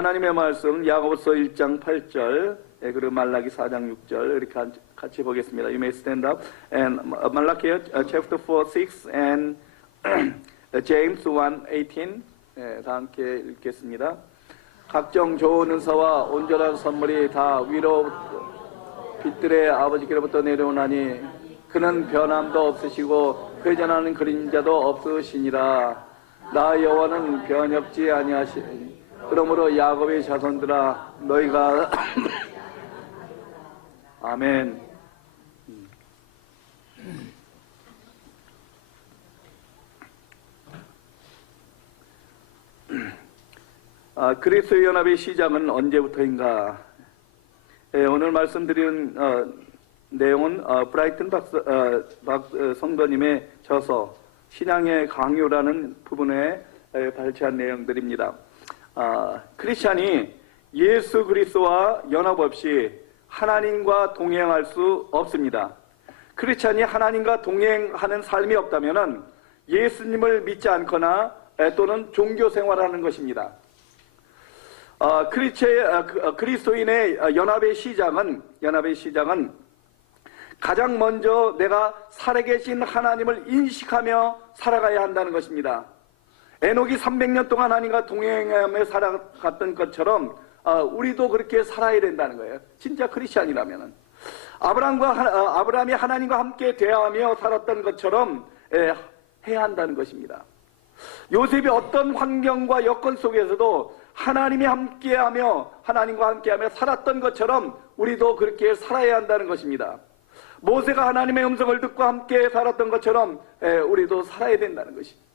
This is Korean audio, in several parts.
하나님의 말씀 야고보서 1장 8절 그리고 말라기 4장 6절 이렇게 같이 보겠습니다. You may stand up. And Malachi chapter 4, 6 and James 1:18 다 함께 읽겠습니다. 각종 좋은 은사와 온전한 선물이 다 위로 빛들의 아버지께로부터 내려오나니 그는 변함도 없으시고 회전하는 그림자도 없으시니라. 나 여호와는 변협지 아니하시니 그러므로 야곱의 자손들아 너희가 아멘. 그리스도의 연합의 시작은 언제부터인가? 오늘 말씀드리는 내용은 브라이튼 성도님의 저서 신앙의 강요라는 부분에 발췌한 내용들입니다. 크리스찬이 예수 그리스도와 연합 없이 하나님과 동행할 수 없습니다. 크리스찬이 하나님과 동행하는 삶이 없다면 예수님을 믿지 않거나 또는 종교 생활하는 것입니다. 그리스도인의 연합의 시작은 가장 먼저 내가 살아계신 하나님을 인식하며 살아가야 한다는 것입니다. 에녹이 300년 동안 하나님과 동행하며 살아갔던 것처럼 우리도 그렇게 살아야 된다는 거예요. 진짜 크리스찬이라면. 아브라함이 하나님과 함께 대화하며 살았던 것처럼 해야 한다는 것입니다. 요셉이 어떤 환경과 여건 속에서도 하나님과 함께하며 살았던 것처럼 우리도 그렇게 살아야 한다는 것입니다. 모세가 하나님의 음성을 듣고 함께 살았던 것처럼 우리도 살아야 된다는 것입니다.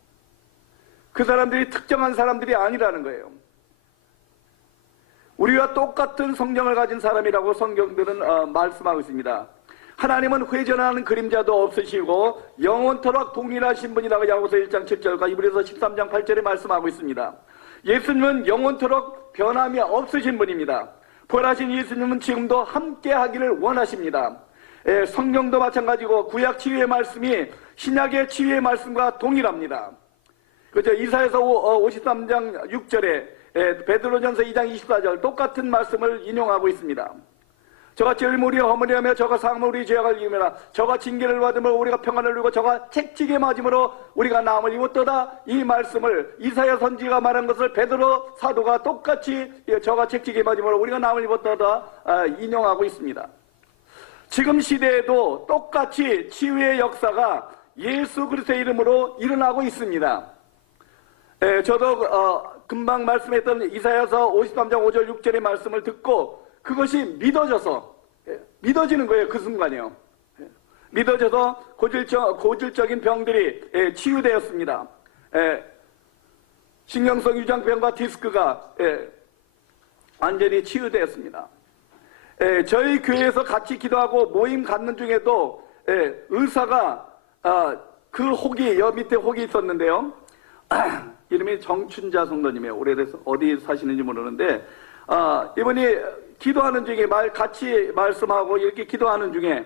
그 사람들이 특정한 사람들이 아니라는 거예요. 우리와 똑같은 성경을 가진 사람이라고 성경들은 말씀하고 있습니다. 하나님은 회전하는 그림자도 없으시고 영원토록 동일하신 분이라고 야고보서 1장 7절과 이브리서 13장 8절에 말씀하고 있습니다. 예수님은 영원토록 변함이 없으신 분입니다. 부활하신 예수님은 지금도 함께 하기를 원하십니다. 성경도 마찬가지고 구약 치유의 말씀이 신약의 치유의 말씀과 동일합니다. 그죠? 이사야서 53장 6절에 베드로전서 2장 24절 똑같은 말씀을 인용하고 있습니다. 저가 절물이 허물이하며 저가 상물이 죄악을 이기며 저가 징계를 받으며 우리가 평안을 누리고 저가 책찍에 맞음으로 우리가 나음을 입었도다. 이 말씀을 이사야 선지가 말한 것을 베드로 사도가 똑같이 저가 책찍에 맞음으로 우리가 나음을 입었도다 인용하고 있습니다. 지금 시대에도 똑같이 치유의 역사가 예수 그리스도의 이름으로 일어나고 있습니다. 저도 금방 말씀했던 이사야서 53장 5절 6절의 말씀을 듣고 그것이 믿어지는 거예요. 그 순간이요. 믿어져서 고질적인 병들이 치유되었습니다. 신경성 유장병과 디스크가 완전히 치유되었습니다. 저희 교회에서 같이 기도하고 모임 갖는 중에도 의사가 그 밑에 혹이 있었는데요. 이름이 정춘자 성도님이에요. 오래돼서 어디 사시는지 모르는데 이분이 기도하는 중에 같이 말씀하고 이렇게 기도하는 중에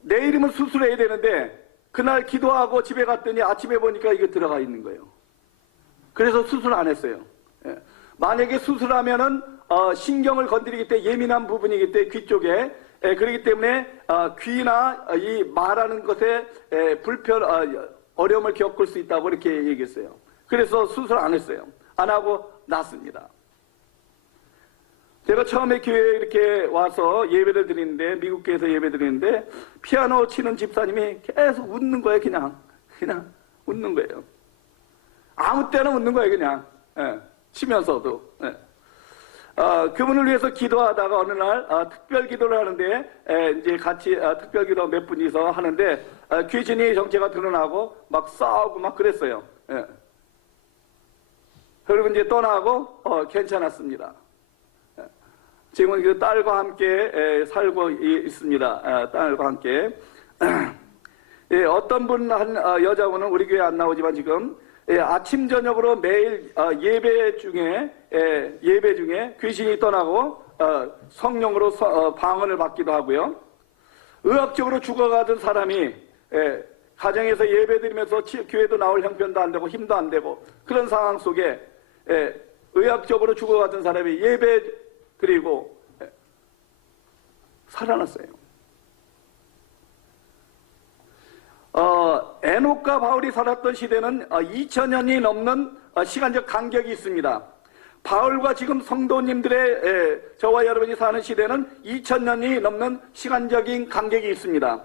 내일이면 수술해야 되는데 그날 기도하고 집에 갔더니 아침에 보니까 이게 들어가 있는 거예요. 그래서 수술 안 했어요. 만약에 수술하면은 신경을 건드리기 때문에 예민한 부분이기 때문에 귀 쪽에 그렇기 때문에 귀나 이 말하는 것에 어려움을 겪을 수 있다고 이렇게 얘기했어요. 그래서 수술 안 했어요. 안 하고 났습니다. 제가 처음에 교회에 이렇게 와서 예배를 드리는데 미국 교회에서 예배 드리는데 피아노 치는 집사님이 계속 웃는 거예요. 그냥 웃는 거예요. 아무 때나 웃는 거예요. 그냥 치면서도. 그분을 위해서 기도하다가 어느 날 특별 기도를 하는데 이제 같이 특별 기도 몇 분이서 하는데 귀신이 정체가 드러나고 막 싸우고 막 그랬어요. 그리고 이제 떠나고 괜찮았습니다. 지금은 그 딸과 함께 살고 있습니다. 딸과 함께. 어떤 한 여자분은 우리 교회 안 나오지만 지금 아침 저녁으로 매일 예배 중에 귀신이 떠나고 성령으로 방언을 받기도 하고요. 의학적으로 죽어가던 사람이 가정에서 예배 드리면서 교회도 나올 형편도 안 되고 힘도 안 되고 그런 상황 속에 의학적으로 죽어갔던 사람이 예배 드리고 살아났어요. 에녹과 바울이 살았던 시대는 2000년이 넘는 시간적 간격이 있습니다. 바울과 지금 성도님들의 저와 여러분이 사는 시대는 2000년이 넘는 시간적인 간격이 있습니다.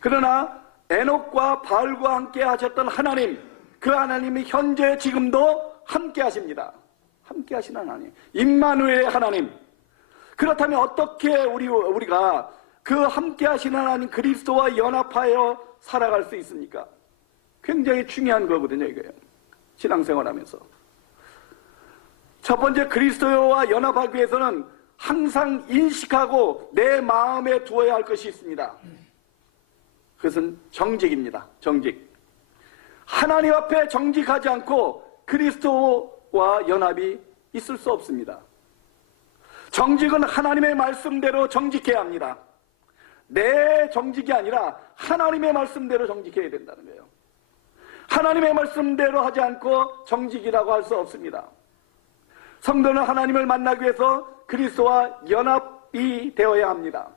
그러나 에녹과 바울과 함께 하셨던 하나님, 그 하나님이 현재 지금도 함께 하십니다. 함께 하신 하나님, 임마누엘의 하나님. 그렇다면 어떻게 우리가 그 함께 하신 하나님 그리스도와 연합하여 살아갈 수 있습니까? 굉장히 중요한 거거든요, 이거요. 신앙생활하면서. 첫 번째, 그리스도와 연합하기 위해서는 항상 인식하고 내 마음에 두어야 할 것이 있습니다. 그것은 정직입니다. 정직. 하나님 앞에 정직하지 않고 그리스도와 연합이 있을 수 없습니다. 정직은 하나님의 말씀대로 정직해야 합니다. 내 정직이 아니라 하나님의 말씀대로 정직해야 된다는 거예요. 하나님의 말씀대로 하지 않고 정직이라고 할 수 없습니다. 성도는 하나님을 만나기 위해서 그리스도와 연합이 되어야 합니다.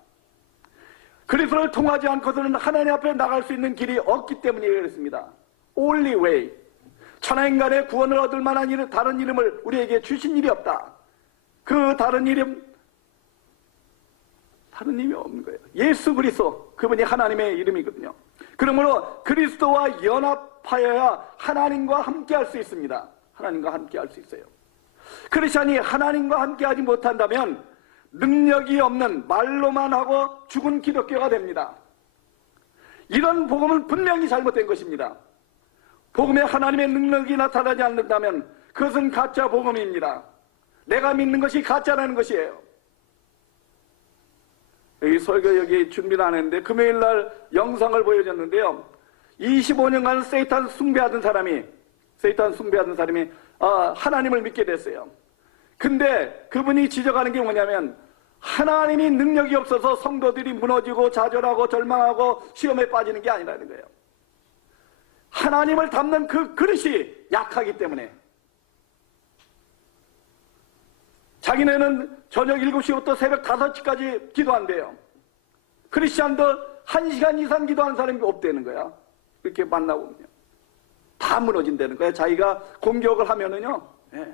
그리스도를 통하지 않고서는 하나님 앞에 나갈 수 있는 길이 없기 때문에 그렇습니다. Only way. 천하인간의 구원을 얻을 만한 다른 이름을 우리에게 주신 일이 없다. 그 다른 이름이 없는 거예요. 예수 그리스도, 그분이 하나님의 이름이거든요. 그러므로 그리스도와 연합하여야 하나님과 함께 할 수 있습니다. 하나님과 함께 할 수 있어요. 크리스찬이 하나님과 함께 하지 못한다면 능력이 없는 말로만 하고 죽은 기독교가 됩니다. 이런 복음은 분명히 잘못된 것입니다. 복음에 하나님의 능력이 나타나지 않는다면 그것은 가짜 복음입니다. 내가 믿는 것이 가짜라는 것이에요. 여기 설교 여기 준비를 안 했는데 금요일 날 영상을 보여줬는데요. 25년간 세이탄 숭배하던 사람이 하나님을 믿게 됐어요. 근데 그분이 지적하는 게 뭐냐면 하나님이 능력이 없어서 성도들이 무너지고 좌절하고 절망하고 시험에 빠지는 게 아니라는 거예요. 하나님을 담는 그 그릇이 약하기 때문에. 자기네는 저녁 7시부터 새벽 5시까지 기도한대요. 크리스찬도 1시간 이상 기도하는 사람이 없다는 거야. 이렇게 만나보면요. 다 무너진다는 거예요. 자기가 공격을 하면은요. 예.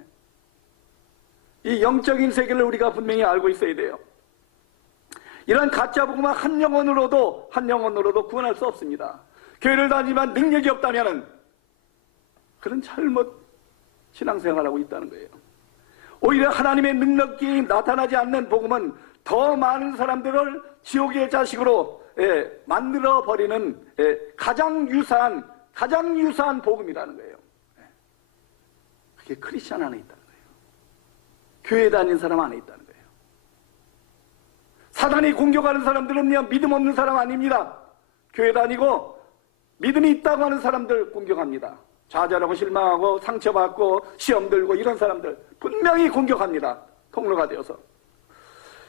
이 영적인 세계를 우리가 분명히 알고 있어야 돼요. 이런 가짜 복음은 한 영혼으로도 구원할 수 없습니다. 교회를 다니지만 능력이 없다면은 그런 잘못 신앙생활하고 있다는 거예요. 오히려 하나님의 능력이 나타나지 않는 복음은 더 많은 사람들을 지옥의 자식으로 만들어버리는 가장 유사한 복음이라는 거예요. 그게 크리스찬 안에 있다는 거예요. 교회 다니는 사람 안에 있다는 거예요. 사단이 공격하는 사람들은요, 믿음 없는 사람 아닙니다. 교회 다니고 믿음이 있다고 하는 사람들 공격합니다. 좌절하고 실망하고 상처받고 시험 들고 이런 사람들 분명히 공격합니다. 통로가 되어서.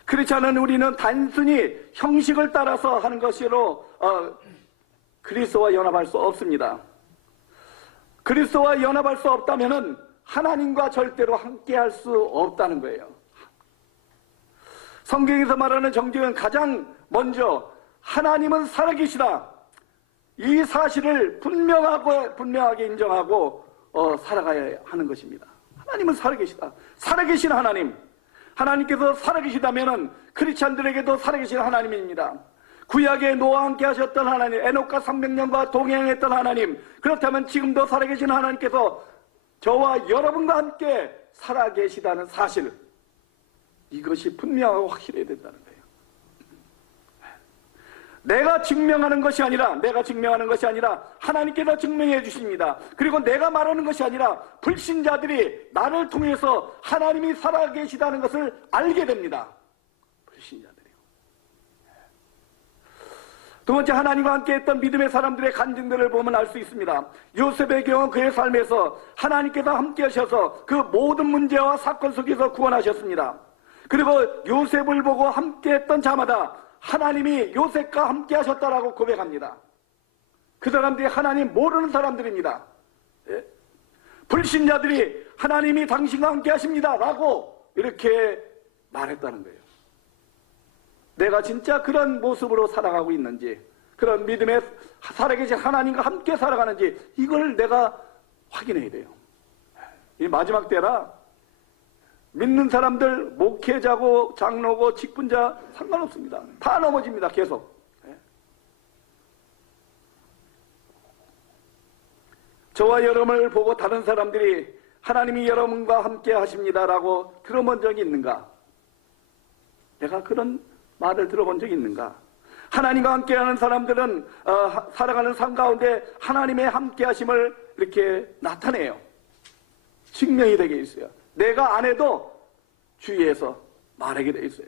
그렇지 않은 우리는 단순히 형식을 따라서 하는 것으로 그리스도와 연합할 수 없습니다. 그리스도와 연합할 수 없다면은 하나님과 절대로 함께할 수 없다는 거예요. 성경에서 말하는 정직은 가장 먼저 하나님은 살아계시다. 이 사실을 분명하게 인정하고 살아가야 하는 것입니다. 하나님은 살아계시다. 살아계신 하나님. 하나님께서 살아계시다면은 크리스찬들에게도 살아계신 하나님입니다. 구약의 노아와 함께 하셨던 하나님, 에녹과 300년과 동행했던 하나님, 그렇다면 지금도 살아계신 하나님께서 저와 여러분과 함께 살아계시다는 사실, 이것이 분명하고 확실해야 된다는 거예요. 내가 증명하는 것이 아니라 하나님께서 증명해 주십니다. 그리고 내가 말하는 것이 아니라 불신자들이 나를 통해서 하나님이 살아계시다는 것을 알게 됩니다. 불신자들이요. 두 번째, 하나님과 함께 했던 믿음의 사람들의 간증들을 보면 알 수 있습니다. 요셉의 경우 그의 삶에서 하나님께서 함께 하셔서 그 모든 문제와 사건 속에서 구원하셨습니다. 그리고 요셉을 보고 함께 했던 자마다 하나님이 요셉과 함께 하셨다라고 고백합니다. 그 사람들이 하나님 모르는 사람들입니다. 예? 불신자들이 하나님이 당신과 함께 하십니다 라고 이렇게 말했다는 거예요. 내가 진짜 그런 모습으로 살아가고 있는지, 그런 믿음에 살아계신 하나님과 함께 살아가는지, 이걸 내가 확인해야 돼요. 이 마지막 때라 믿는 사람들, 목회자고 장로고 직분자 상관없습니다. 다 넘어집니다. 계속. 저와 여러분을 보고 다른 사람들이 하나님이 여러분과 함께 하십니다라고 들어본 적이 있는가? 내가 그런 말을 들어본 적이 있는가? 하나님과 함께하는 사람들은 살아가는 삶 가운데 하나님의 함께하심을 이렇게 나타내요. 증명이 되게 있어요. 내가 안 해도 주위에서 말하게 돼 있어요.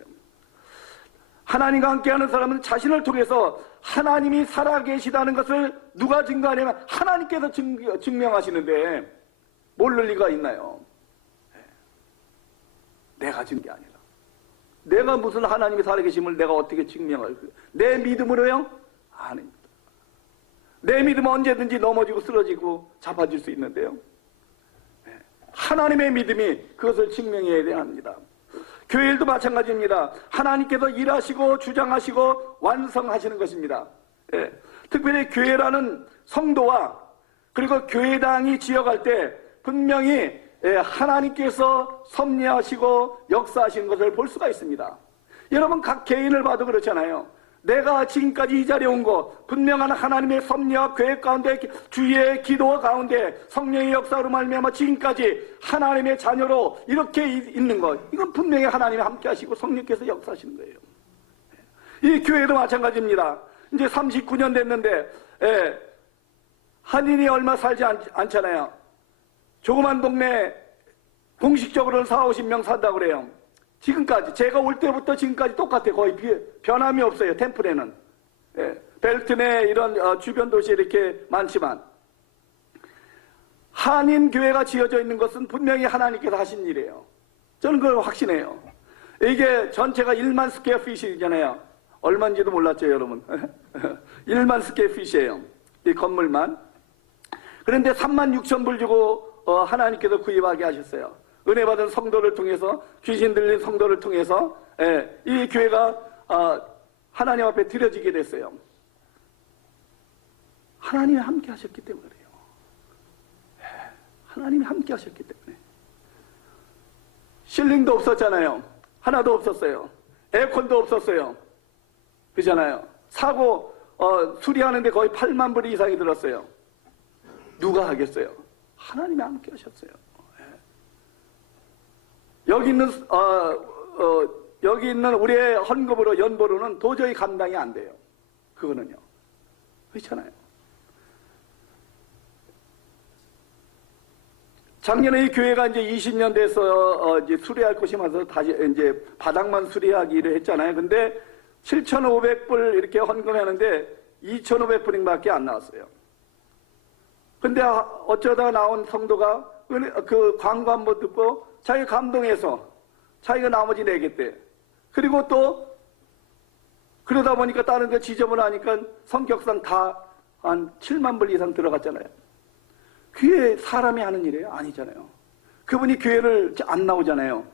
하나님과 함께하는 사람은 자신을 통해서 하나님이 살아계시다는 것을 누가 증거하냐면 하나님께서 증명하시는데 모를 리가 있나요? 내가 증거 게 아니라. 내가 무슨 하나님이 살아계심을 내가 어떻게 증명할 거예요? 내 믿음으로요? 아닙니다. 내 믿음은 언제든지 넘어지고 쓰러지고 잡아질 수 있는데요. 하나님의 믿음이 그것을 증명해야 합니다. 교회 일도 마찬가지입니다. 하나님께서 일하시고 주장하시고 완성하시는 것입니다. 특별히 교회라는 성도와 그리고 교회당이 지어갈 때 분명히 하나님께서 섭리하시고 역사하시는 것을 볼 수가 있습니다. 여러분 각 개인을 봐도 그렇잖아요. 내가 지금까지 이 자리에 온 거 분명한 하나님의 섭리와 계획 가운데 주의 기도와 가운데 성령의 역사로 말미암아 지금까지 하나님의 자녀로 이렇게 있는 것, 이건 분명히 하나님이 함께 하시고 성령께서 역사하시는 거예요. 이 교회도 마찬가지입니다. 이제 39년 됐는데 한인이 얼마 살지 않잖아요. 조그만 동네 공식적으로는 40-50명 산다고 그래요. 지금까지 제가 올 때부터 지금까지 똑같아요. 거의 변함이 없어요. 템플에는 벨트 내 이런 주변 도시에 이렇게 많지만 한인 교회가 지어져 있는 것은 분명히 하나님께서 하신 일이에요. 저는 그걸 확신해요. 이게 전체가 1만 스퀘어 핏이잖아요. 얼마인지도 몰랐죠, 여러분. 1만 스퀘어 핏이에요. 이 건물만. 그런데 36,000불 주고 하나님께서 구입하게 하셨어요. 은혜 받은 성도를 통해서, 귀신 들린 성도를 통해서 이 교회가 하나님 앞에 드려지게 됐어요. 하나님이 함께 하셨기 때문에 그래요. 하나님이 함께 하셨기 때문에. 실링도 없었잖아요. 하나도 없었어요. 에어컨도 없었어요. 그렇잖아요. 사고 수리하는데 거의 8만 불 이상이 들었어요. 누가 하겠어요? 하나님이 함께 하셨어요. 여기 있는 우리의 헌금으로 연보로는 도저히 감당이 안 돼요. 그거는요. 그렇잖아요. 작년에 이 교회가 이제 20년 돼서 이제 수리할 곳이 많아서 다시 이제 바닥만 수리하기로 했잖아요. 근데 7,500불 이렇게 헌금하는데 2,500불밖에 안 나왔어요. 근데 어쩌다 나온 성도가 그 광고 한번 듣고 자기가 감동해서 자기가 나머지 내겠대. 그리고 또 그러다 보니까 다른 데 지저분하니까 성격상 다 한 7만 불 이상 들어갔잖아요. 교회 사람이 하는 일이에요? 아니잖아요. 그분이 교회를 안 나오잖아요.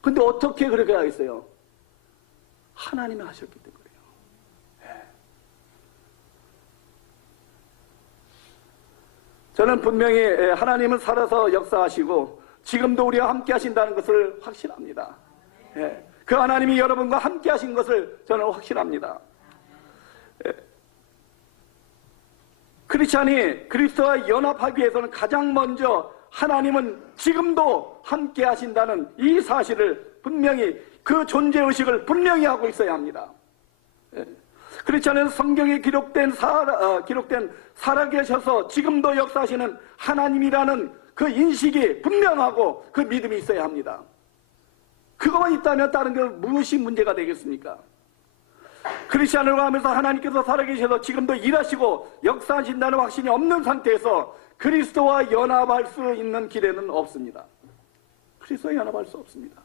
근데 어떻게 그렇게 하겠어요? 하나님이 하셨기 때문에 그래요. 저는 분명히 하나님은 살아서 역사하시고 지금도 우리와 함께 하신다는 것을 확신합니다. 그 하나님이 여러분과 함께 하신 것을 저는 확신합니다. 크리스찬이 그리스도와 연합하기 위해서는 가장 먼저 하나님은 지금도 함께 하신다는 이 사실을 분명히, 그 존재의식을 분명히 하고 있어야 합니다. 크리스찬은 성경에 기록된 살아계셔서 지금도 역사하시는 하나님이라는 그 인식이 분명하고 그 믿음이 있어야 합니다. 그것만 있다면 다른 게 무엇이 문제가 되겠습니까? 크리스찬으로 하면서 하나님께서 살아계셔서 지금도 일하시고 역사하신다는 확신이 없는 상태에서 그리스도와 연합할 수 있는 기회는 없습니다. 그리스도와 연합할 수 없습니다.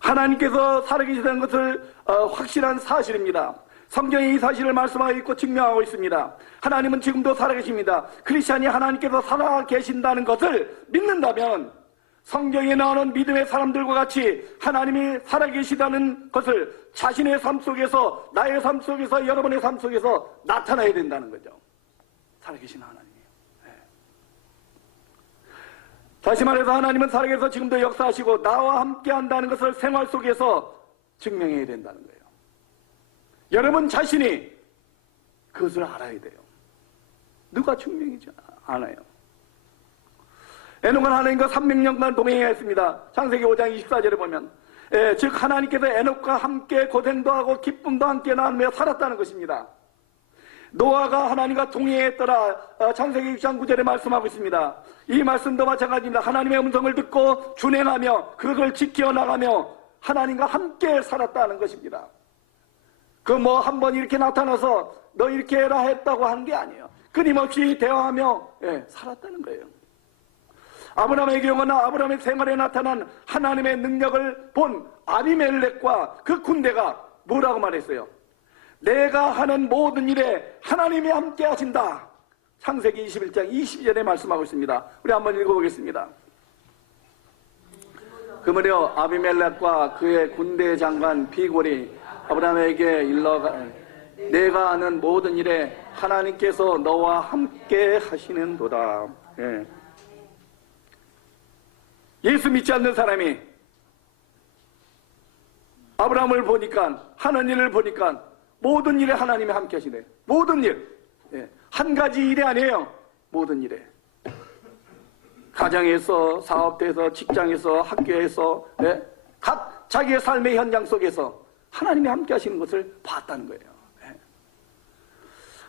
하나님께서 살아계시다는 것을 확실한 사실입니다. 성경이 이 사실을 말씀하고 있고 증명하고 있습니다. 하나님은 지금도 살아계십니다. 크리스찬이 하나님께서 살아계신다는 것을 믿는다면 성경에 나오는 믿음의 사람들과 같이 하나님이 살아계시다는 것을 자신의 삶 속에서, 나의 삶 속에서, 여러분의 삶 속에서 나타나야 된다는 거죠. 살아계신 하나님이에요. 네. 다시 말해서 하나님은 살아계셔서 지금도 역사하시고 나와 함께 한다는 것을 생활 속에서 증명해야 된다는 거예요. 여러분 자신이 그것을 알아야 돼요. 누가 증명이지 않아요. 에녹은 하나님과 300년간 동행했습니다. 창세기 5장 24절에 보면 즉 하나님께서 에녹과 함께 고생도 하고 기쁨도 함께 나누며 살았다는 것입니다. 노아가 하나님과 동행했더라. 창세기 6장 9절에 말씀하고 있습니다. 이 말씀도 마찬가지입니다. 하나님의 음성을 듣고 준행하며 그것을 지켜나가며 하나님과 함께 살았다는 것입니다. 그 뭐 한 번 이렇게 나타나서 너 이렇게 해라 했다고 하는 게 아니에요. 끊임없이 대화하며 살았다는 거예요. 아브라함의 경우는 아브라함의 생활에 나타난 하나님의 능력을 본 아비멜렉과 그 군대가 뭐라고 말했어요? 내가 하는 모든 일에 하나님이 함께 하신다. 창세기 21장 22절에 말씀하고 있습니다. 우리 한번 읽어보겠습니다. 그 무렵 아비멜렉과 그의 군대 장관 비골이 아브라함에게 일러가 내가 하는 모든 일에 하나님께서 너와 함께 하시는도다. 예수 믿지 않는 사람이 아브라함을 보니까, 하는 일을 보니까 모든 일에 하나님이 함께 하시네. 모든 일. 한 가지 일이 아니에요. 모든 일에. 가정에서, 사업대에서, 직장에서, 학교에서, 각 자기의 삶의 현장 속에서 하나님이 함께 하시는 것을 봤다는 거예요.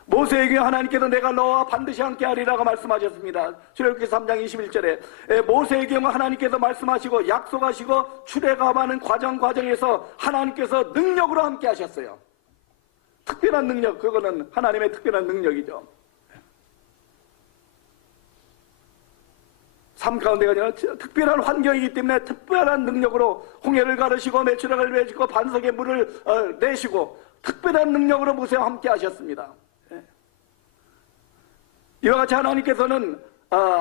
모세에게 하나님께서 내가 너와 반드시 함께 하리라고 말씀하셨습니다. 출애굽기 3장 21절에 모세의 경우 하나님께서 말씀하시고 약속하시고 출애굽하는 과정에서 하나님께서 능력으로 함께 하셨어요. 특별한 능력, 그거는 하나님의 특별한 능력이죠. 삶 가운데가 아니라 특별한 환경이기 때문에 특별한 능력으로 홍해를 가르시고 메추라기를 내시고 반석에 물을 내시고 특별한 능력으로 모세와 함께 하셨습니다. 이와 같이 하나님께서는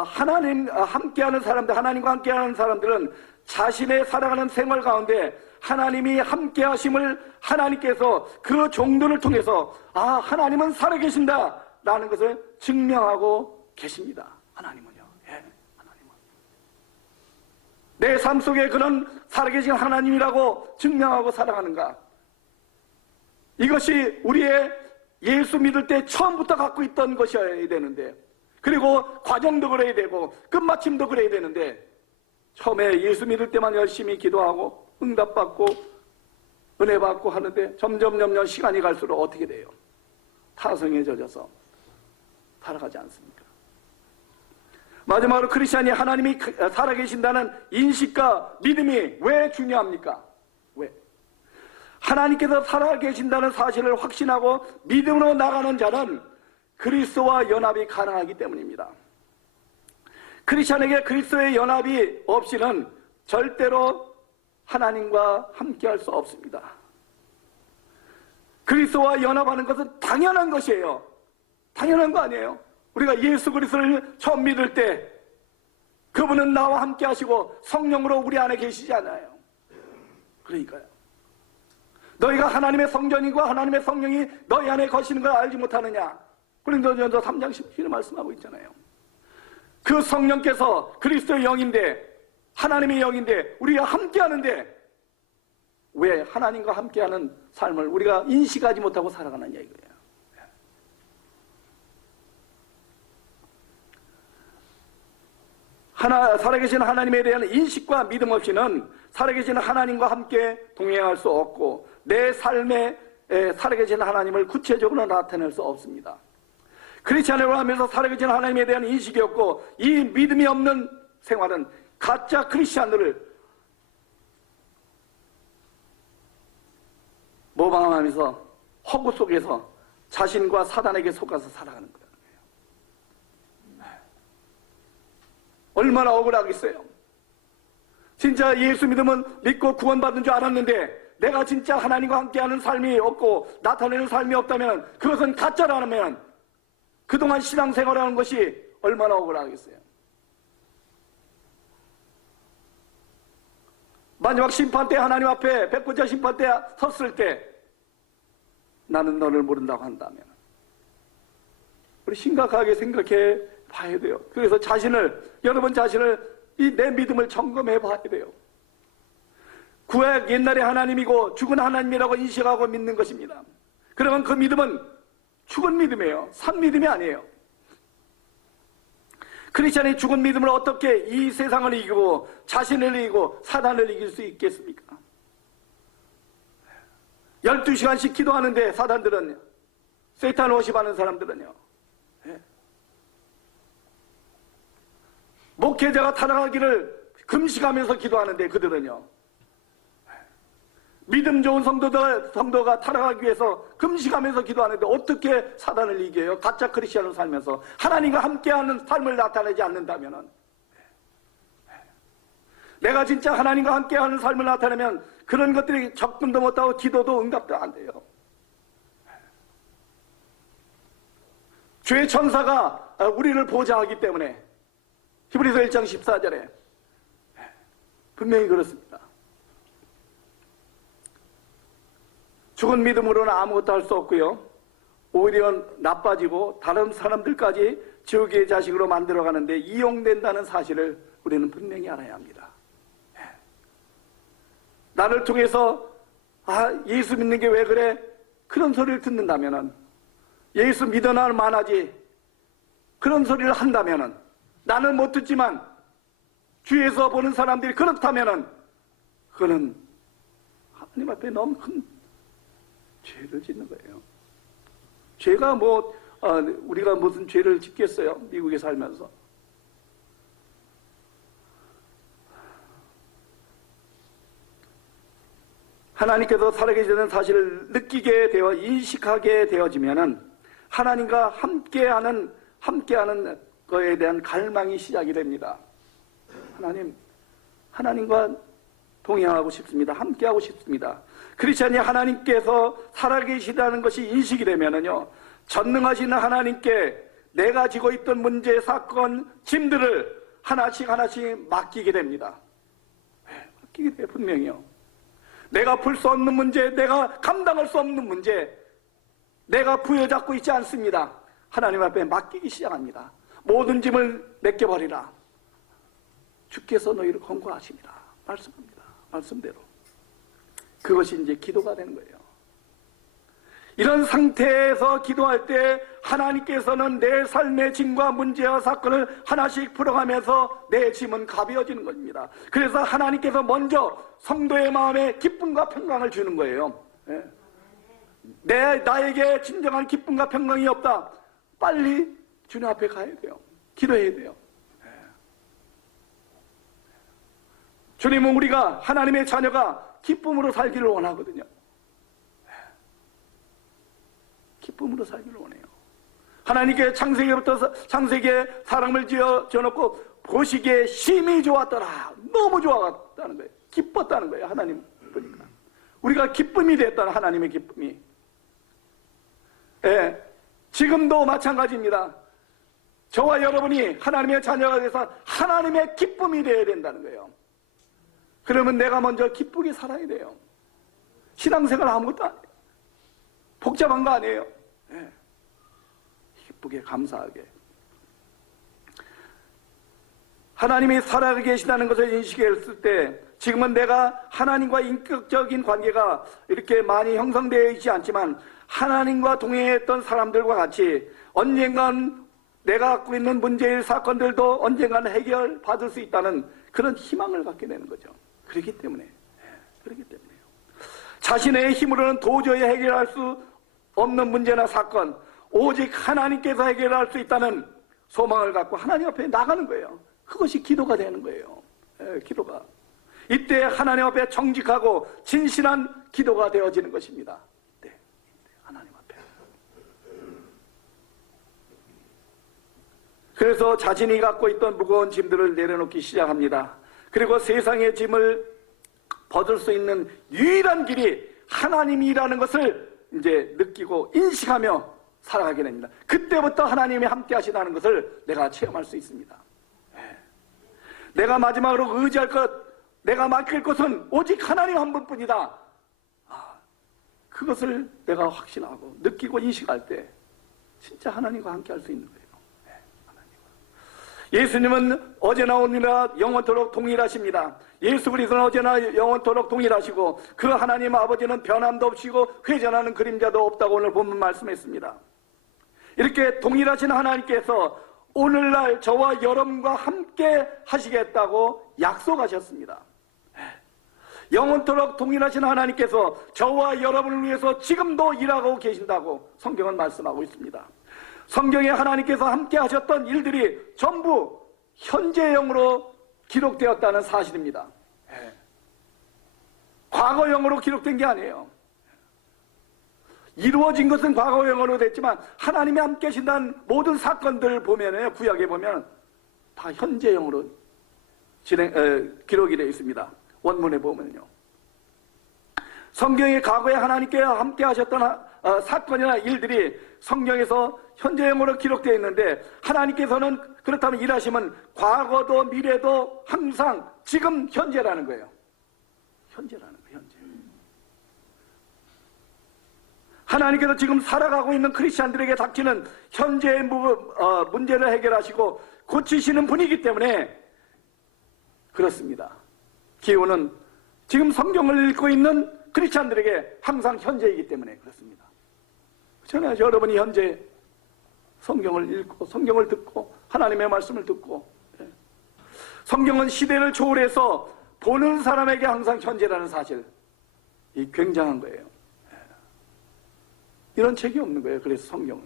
하나님 함께하는 사람들, 하나님과 함께하는 사람들은 자신의 살아가는 생활 가운데 하나님이 함께하심을 하나님께서 그 종들을 통해서 하나님은 살아계신다 라는 것을 증명하고 계십니다. 하나님은요. 하나님은 내 삶 속에 그런 살아계신 하나님이라고 증명하고 살아가는가, 이것이 우리의 예수 믿을 때 처음부터 갖고 있던 것이어야 되는데, 그리고 과정도 그래야 되고 끝마침도 그래야 되는데, 처음에 예수 믿을 때만 열심히 기도하고 응답받고 은혜 받고 하는데 점점 시간이 갈수록 어떻게 돼요? 타성에 젖어서 살아가지 않습니까? 마지막으로 크리스찬이 하나님이 살아계신다는 인식과 믿음이 왜 중요합니까? 왜? 하나님께서 살아계신다는 사실을 확신하고 믿음으로 나가는 자는 그리스도와 연합이 가능하기 때문입니다. 크리스찬에게 그리스도의 연합이 없이는 절대로 하나님과 함께할 수 없습니다. 그리스도와 연합하는 것은 당연한 것이에요. 당연한 거 아니에요? 우리가 예수 그리스도를 처음 믿을 때 그분은 나와 함께 하시고 성령으로 우리 안에 계시지 않아요. 그러니까요. 너희가 하나님의 성전이고 하나님의 성령이 너희 안에 거시는 걸 알지 못하느냐? 고린도전서 3장 17절에 말씀하고 있잖아요. 그 성령께서 그리스도의 영인데, 하나님의 영인데 우리가 함께하는데 왜 하나님과 함께하는 삶을 우리가 인식하지 못하고 살아가느냐 이거예요. 살아계신 하나님에 대한 인식과 믿음 없이는 살아계신 하나님과 함께 동행할 수 없고 내 삶에 살아계신 하나님을 구체적으로 나타낼 수 없습니다. 크리스찬으로 하면서 살아계신 하나님에 대한 인식이 없고 이 믿음이 없는 생활은 가짜 크리스찬들을 모방하면서 허구 속에서 자신과 사단에게 속아서 살아가는 거예요. 얼마나 억울하겠어요. 진짜 예수 믿으면 믿고 구원받은 줄 알았는데 내가 진짜 하나님과 함께하는 삶이 없고 나타내는 삶이 없다면 그것은 가짜라면 그동안 신앙생활하는 것이 얼마나 억울하겠어요. 마지막 심판 때 하나님 앞에 백보자 심판 때 섰을 때 나는 너를 모른다고 한다면 우리 심각하게 생각해 봐야 돼요. 그래서 여러분 자신을 내 믿음을 점검해 봐야 돼요. 구약 옛날에 하나님이고 죽은 하나님이라고 인식하고 믿는 것입니다. 그러면 그 믿음은 죽은 믿음이에요. 산 믿음이 아니에요. 크리스찬이 죽은 믿음을 어떻게 이 세상을 이기고 자신을 이기고 사단을 이길 수 있겠습니까? 12시간씩 기도하는데 사단들은요, 세탄 워십하는 사람들은요, 목회자가 타락하기를 금식하면서 기도하는데 그들은요, 믿음 좋은 성도가 타락하기 위해서 금식하면서 기도하는데 어떻게 사단을 이겨요? 가짜 크리스천으로 살면서 하나님과 함께하는 삶을 나타내지 않는다면, 내가 진짜 하나님과 함께하는 삶을 나타내면 그런 것들이 접근도 못하고 기도도 응답도 안 돼요. 죄의 천사가 우리를 보좌하기 때문에 히브리서 1장 14절에 분명히 그렇습니다. 죽은 믿음으로는 아무것도 할 수 없고요, 오히려 나빠지고 다른 사람들까지 지옥의 자식으로 만들어가는데 이용된다는 사실을 우리는 분명히 알아야 합니다. 나를 통해서 예수 믿는 게 왜 그래? 그런 소리를 듣는다면, 예수 믿어날 만하지, 그런 소리를 한다면, 나는 못 듣지만 주위에서 보는 사람들이 그렇다면 그거는 하나님 앞에 너무 큰 죄를 짓는 거예요. 죄가 우리가 무슨 죄를 짓겠어요? 미국에 살면서. 하나님께서 살아계시는 사실을 느끼게 되어 인식하게 되어지면은 하나님과 함께하는 거에 대한 갈망이 시작이 됩니다. 하나님과 동행하고 싶습니다. 함께하고 싶습니다. 크리스찬이 하나님께서 살아계시다는 것이 인식이 되면은요, 전능하신 하나님께 내가 지고 있던 문제, 사건, 짐들을 하나씩 맡기게 됩니다. 맡기게 돼요, 분명히요. 내가 풀 수 없는 문제, 내가 감당할 수 없는 문제, 내가 부여잡고 있지 않습니다. 하나님 앞에 맡기기 시작합니다. 모든 짐을 맡겨버리라. 주께서 너희를 권고하십니다. 말씀합니다. 말씀대로. 그것이 이제 기도가 되는 거예요. 이런 상태에서 기도할 때 하나님께서는 내 삶의 짐과 문제와 사건을 하나씩 풀어가면서 내 짐은 가벼워지는 겁니다. 그래서 하나님께서 먼저 성도의 마음에 기쁨과 평강을 주는 거예요. 나에게 진정한 기쁨과 평강이 없다. 빨리 주님 앞에 가야 돼요. 기도해야 돼요. 주님은 우리가, 하나님의 자녀가 기쁨으로 살기를 원하거든요. 기쁨으로 살기를 원해요. 하나님께 창세기에 사람을 지어놓고 보시기에 심히 좋았더라. 너무 좋았다는 거예요. 기뻤다는 거예요. 하나님 보니까. 우리가 기쁨이 됐다는, 하나님의 기쁨이. 지금도 마찬가지입니다. 저와 여러분이 하나님의 자녀가 돼서 하나님의 기쁨이 되어야 된다는 거예요. 그러면 내가 먼저 기쁘게 살아야 돼요. 신앙생활 아무것도 안 해요. 복잡한 거 아니에요. 기쁘게, 감사하게. 하나님이 살아계시다는 것을 인식했을 때, 지금은 내가 하나님과 인격적인 관계가 이렇게 많이 형성되어 있지 않지만 하나님과 동행했던 사람들과 같이 언젠간 내가 갖고 있는 문제의 사건들도 언젠간 해결받을 수 있다는 그런 희망을 갖게 되는 거죠. 그렇기 때문에요. 자신의 힘으로는 도저히 해결할 수 없는 문제나 사건, 오직 하나님께서 해결할 수 있다는 소망을 갖고 하나님 앞에 나가는 거예요. 그것이 기도가 되는 거예요. 기도가. 이때 하나님 앞에 정직하고 진실한 기도가 되어지는 것입니다. 하나님 앞에. 그래서 자신이 갖고 있던 무거운 짐들을 내려놓기 시작합니다. 그리고 세상의 짐을 벗을 수 있는 유일한 길이 하나님이라는 것을 이제 느끼고 인식하며 살아가게 됩니다. 그때부터 하나님이 함께 하시다는 것을 내가 체험할 수 있습니다. 내가 마지막으로 의지할 것, 내가 맡길 것은 오직 하나님 한 분뿐이다. 그것을 내가 확신하고 느끼고 인식할 때 진짜 하나님과 함께 할 수 있는 거예요. 예수님은 어제나 오늘이나 영원토록 동일하십니다. 예수 그리스도는 어제나 영원토록 동일하시고 그 하나님 아버지는 변함도 없이고 회전하는 그림자도 없다고 오늘 본문 말씀했습니다. 이렇게 동일하신 하나님께서 오늘날 저와 여러분과 함께 하시겠다고 약속하셨습니다. 영원토록 동일하신 하나님께서 저와 여러분을 위해서 지금도 일하고 계신다고 성경은 말씀하고 있습니다. 성경에 하나님께서 함께 하셨던 일들이 전부 현재형으로 기록되었다는 사실입니다. 과거형으로 기록된 게 아니에요. 이루어진 것은 과거형으로 됐지만 하나님이 함께 하신다는 모든 사건들을 보면요, 구약에 보면 다 현재형으로 기록이 되어 있습니다. 원문에 보면요. 성경의 과거에 하나님께 함께 하셨던 사건이나 일들이 성경에서 현재형으로 기록되어 있는데 하나님께서는 그렇다면 일하시면 과거도 미래도 항상 지금 현재라는 거예요. 현재라는 거예요. 현재. 하나님께서 지금 살아가고 있는 크리스찬들에게 닥치는 현재의 문제를 해결하시고 고치시는 분이기 때문에 그렇습니다. 기호는 지금 성경을 읽고 있는 크리스찬들에게 항상 현재이기 때문에 그렇습니다. 저는 여러분이 현재 성경을 읽고 성경을 듣고 하나님의 말씀을 듣고 성경은 시대를 초월해서 보는 사람에게 항상 현재라는 사실, 이 굉장한 거예요. 이런 책이 없는 거예요. 그래서 성경은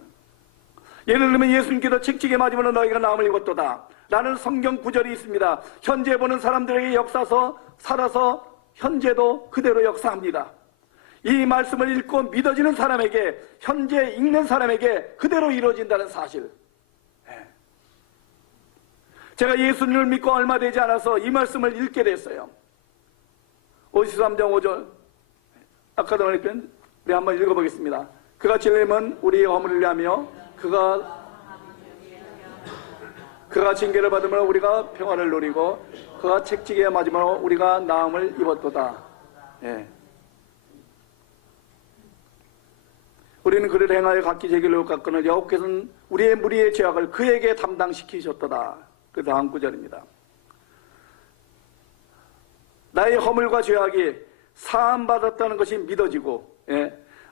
예를 들면 예수님께서 책찍이 맞으면 너희가 나음을 입었도다 라는 성경 구절이 있습니다. 현재 보는 사람들에게 역사서 살아서 현재도 그대로 역사합니다. 이 말씀을 읽고 믿어지는 사람에게, 현재 읽는 사람에게 그대로 이루어진다는 사실. 제가 예수님을 믿고 얼마 되지 않아서 이 말씀을 읽게 됐어요. 53장 5절 아까도 말했던 우리 한번 읽어보겠습니다. 그가 찔림은 우리의 허물을 위하며 그가 징계를 받으므로 우리가 평화를 누리고 그가 책찍이에 맞으므로 우리가 나음을 입었도다. 우리는 그를 행하여 각기 제 길로 깎거늘 여호와께서는 우리의 무리의 죄악을 그에게 담당시키셨도다. 그 다음 구절입니다. 나의 허물과 죄악이 사함받았다는 것이 믿어지고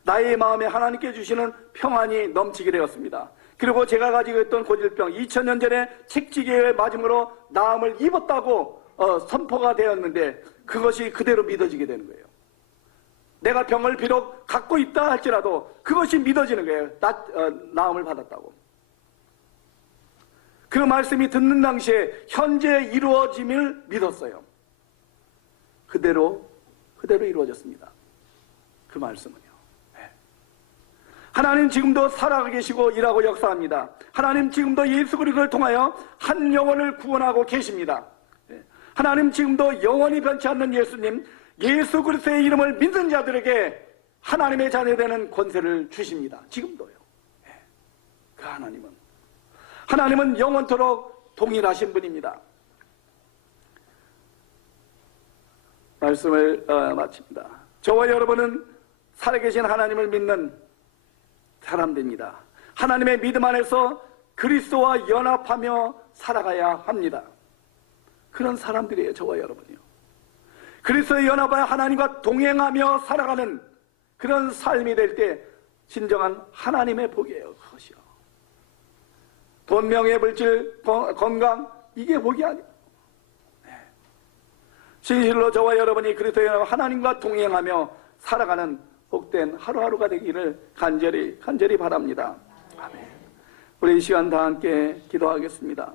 나의 마음에 하나님께 주시는 평안이 넘치게 되었습니다. 그리고 제가 가지고 있던 고질병 2000년 전에 책찍이에 맞음으로 나음을 입었다고 선포가 되었는데 그것이 그대로 믿어지게 되는 거예요. 내가 병을 비록 갖고 있다 할지라도 그것이 믿어지는 거예요. 나음을 받았다고. 그 말씀이 듣는 당시에 현재 이루어짐을 믿었어요. 그대로 이루어졌습니다. 그 말씀은요. 하나님 지금도 살아가 계시고 일하고 역사합니다. 하나님 지금도 예수 그리스도를 통하여 한 영혼을 구원하고 계십니다. 하나님 지금도 영원히 변치 않는 예수님, 예수 그리스도의 이름을 믿는 자들에게 하나님의 자녀되는 권세를 주십니다. 지금도요. 그 하나님은 영원토록 동일하신 분입니다. 말씀을 마칩니다. 저와 여러분은 살아계신 하나님을 믿는 사람들입니다. 하나님의 믿음 안에서 그리스도와 연합하며 살아가야 합니다. 그런 사람들이에요. 저와 여러분이요. 그리스도에 연합하여 하나님과 동행하며 살아가는 그런 삶이 될 때 진정한 하나님의 복이에요. 그것이요. 돈, 명예, 물질, 건강 이게 복이 아니에요. 진실로 저와 여러분이 그리스도에 연합하여 하나님과 동행하며 살아가는 복된 하루하루가 되기를 간절히 바랍니다. 아멘. 우리 이 시간 다 함께 기도하겠습니다.